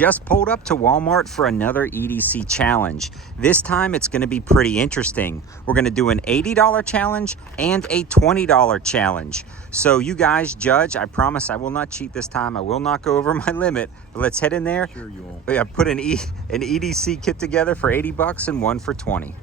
just pulled up to Walmart for another EDC challenge. This time it's going to be pretty interesting. We're going to do an $80 challenge and a $20 challenge. So you guys judge. I promise I will not cheat this time. I will not go over my limit. But let's head in there. Sure you won't. Yeah, put an EDC kit together for 80 bucks and one for 20.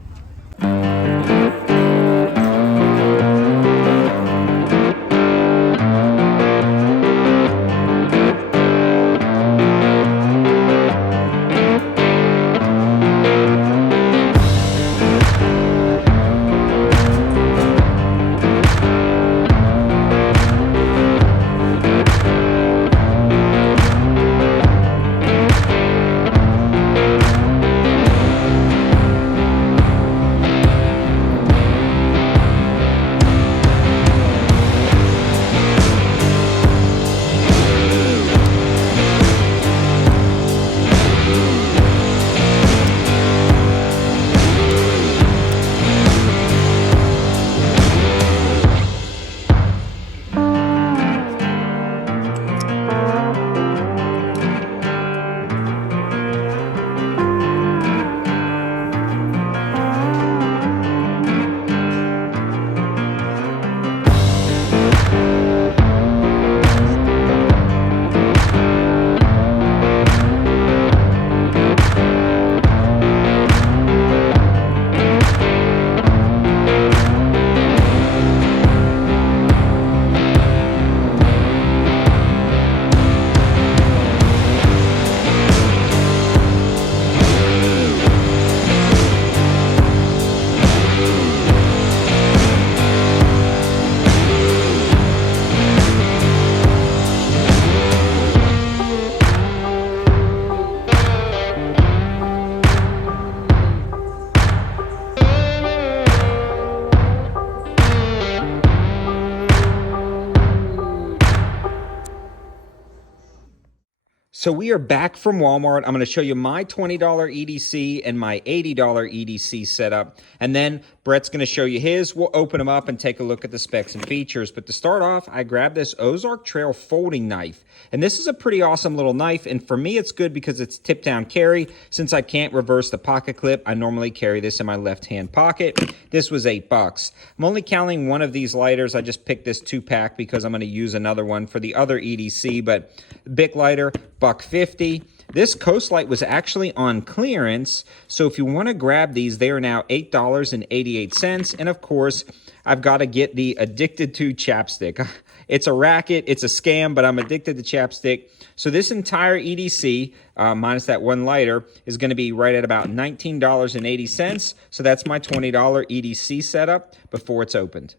So we are back from Walmart. I'm going to show you my $20 EDC and my $80 EDC setup. And then Brett's going to show you his. We'll open them up and take a look at the specs and features. But to start off, I grabbed this Ozark Trail folding knife. And this is a pretty awesome little knife. And for me, it's good because it's tip down carry. Since I can't reverse the pocket clip, I normally carry this in my left-hand pocket. This was $8. I'm only counting one of these lighters. I just picked this 2-pack because I'm going to use another one for the other EDC. But Bic lighter, $1.50. This Coast Light was actually on clearance, so if you want to grab these, they are now $8.88. And of course, I've got to get the Addicted to chapstick. It's a racket, it's a scam, but I'm addicted to chapstick. So this entire EDC, minus that one lighter, is going to be right at about $19.80. So that's my $20 EDC setup before it's opened.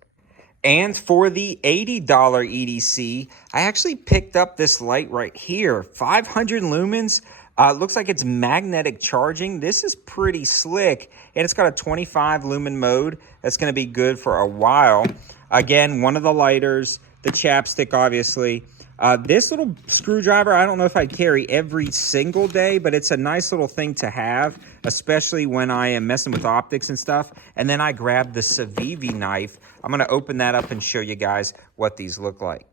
And for the $80 EDC, I actually picked up this light right here, 500 lumens. Looks like it's magnetic charging. This is pretty slick, and it's got a 25 lumen mode. That's going to be good for a while. Again, one of the lighters, the chapstick, obviously. This little screwdriver, I don't know if I'd carry every single day, but it's a nice little thing to have, especially when I am messing with optics and stuff. And then I grabbed the Civivi knife. I'm going to open that up and show you guys what these look like.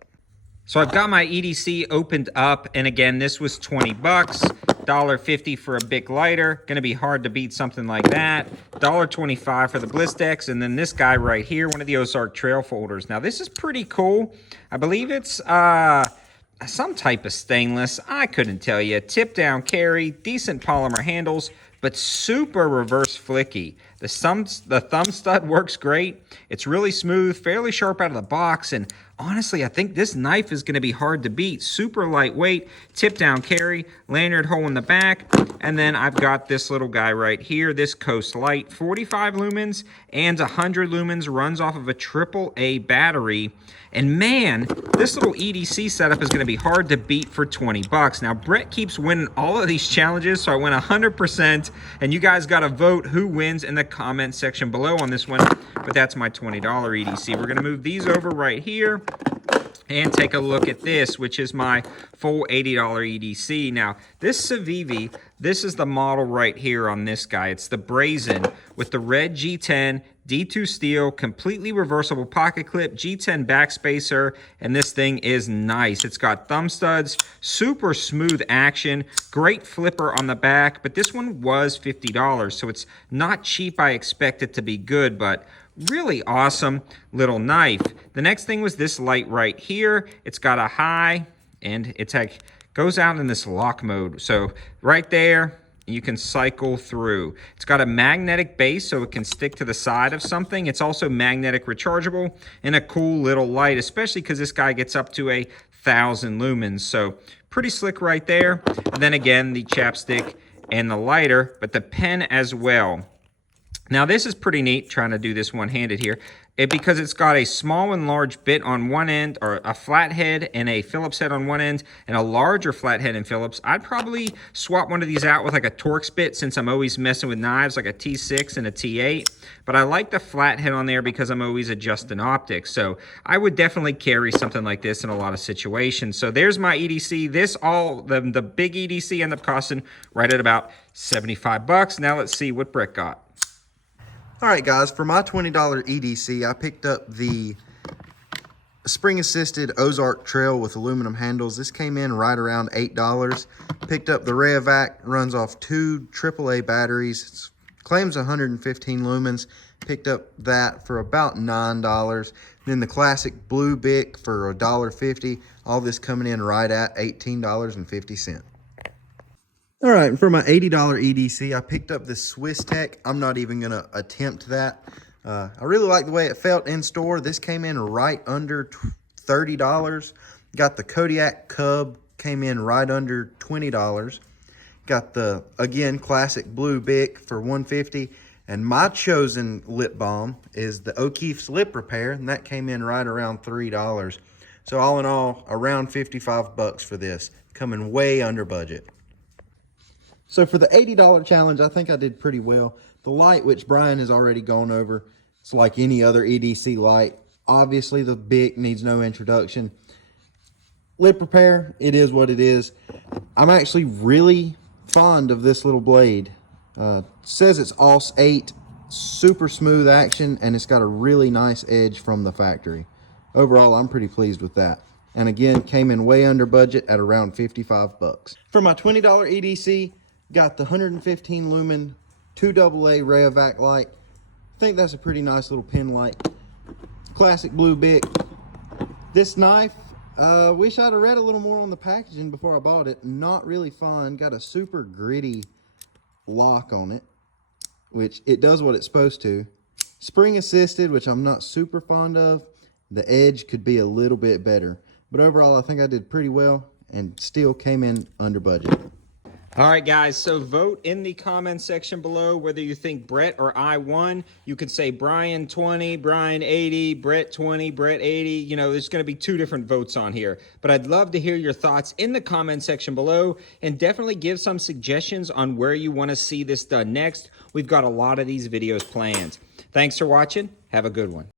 So I've got my EDC opened up, and again, this was 20 bucks, $1.50 for a Bic lighter. Going to be hard to beat something like that. $1.25 for the Blistex, and then this guy right here, one of the Ozark Trail folders. Now this is pretty cool. I believe it's some type of stainless. I couldn't tell you. Tip down carry, decent polymer handles, but super reverse flicky. The thumb stud works great. It's really smooth, fairly sharp out of the box, and honestly, I think this knife is going to be hard to beat. Super lightweight, tip down carry, lanyard hole in the back, and then I've got this little guy right here, this Coast Light, 45 lumens and 100 lumens, runs off of a AAA battery. And man, this little EDC setup is going to be hard to beat for 20 bucks. Now, Brett keeps winning all of these challenges, so I went 100%, and you guys got to vote who wins in the comment section below on this one, but that's my $20 EDC. We're going to move these over right here and take a look at this, which is my full $80 EDC. Now, this Civivi, this is the model right here on this guy. It's the Brazen with the red G10, D2 steel, completely reversible pocket clip, G10 backspacer, and this thing is nice. It's got thumb studs, super smooth action, great flipper on the back, but this one was $50, so it's not cheap. I expect it to be good, but really awesome little knife. The next thing was this light right here. It's got a high, and it's like goes out in this lock mode. So right there, you can cycle through. It's got a magnetic base so it can stick to the side of something. It's also magnetic rechargeable and a cool little light, especially because this guy gets up to 1,000 lumens. So pretty slick right there. And then again, the chapstick and the lighter, but the pen as well. Now this is pretty neat, trying to do this one-handed here, because it's got a small and large bit on one end, or a flathead and a Phillips head on one end, and a larger flathead and Phillips. I'd probably swap one of these out with like a Torx bit, since I'm always messing with knives, like a T6 and a T8. But I like the flathead on there because I'm always adjusting optics. So I would definitely carry something like this in a lot of situations. So there's my EDC. The big EDC ended up costing right at about 75 bucks. Now let's see what Brett got. All right, guys, for my $20 EDC, I picked up the spring-assisted Ozark Trail with aluminum handles. This came in right around $8. Picked up the Rayovac, runs off 2 AAA batteries. Claims 115 lumens. Picked up that for about $9. Then the classic Blue Bic for $1.50. All this coming in right at $18.50. All right, for my $80 EDC, I picked up the Swiss Tech. I'm not even going to attempt that. I really like the way it felt in store. This came in right under $30. Got the Kodiak Cub, came in right under $20. Got the, again, classic Blue Bic for $150. And my chosen lip balm is the O'Keeffe's Lip Repair, and that came in right around $3. So all in all, around 55 bucks for this, coming way under budget. So for the $80 challenge, I think I did pretty well. The light, which Brian has already gone over, it's like any other EDC light. Obviously, the Bic needs no introduction. Lip repair, it is what it is. I'm actually really fond of this little blade. Says it's AUS 8, super smooth action, and it's got a really nice edge from the factory. Overall, I'm pretty pleased with that. And again, came in way under budget at around 55 bucks. For my $20 EDC, got the 115 lumen 2 AA Rayovac light. I think that's a pretty nice little pen light. Classic Blue Bic. This knife, wish I'd have read a little more on the packaging before I bought it. Not really fun. Got a super gritty lock on it, which it does what it's supposed to. Spring assisted, which I'm not super fond of. The edge could be a little bit better. But overall, I think I did pretty well and still came in under budget. All right, guys, so vote in the comment section below whether you think Brett or I won. You could say Brian 20, Brian 80, Brett 20, Brett 80. You know, there's going to be 2 different votes on here. But I'd love to hear your thoughts in the comment section below, and definitely give some suggestions on where you want to see this done next. We've got a lot of these videos planned. Thanks for watching. Have a good one.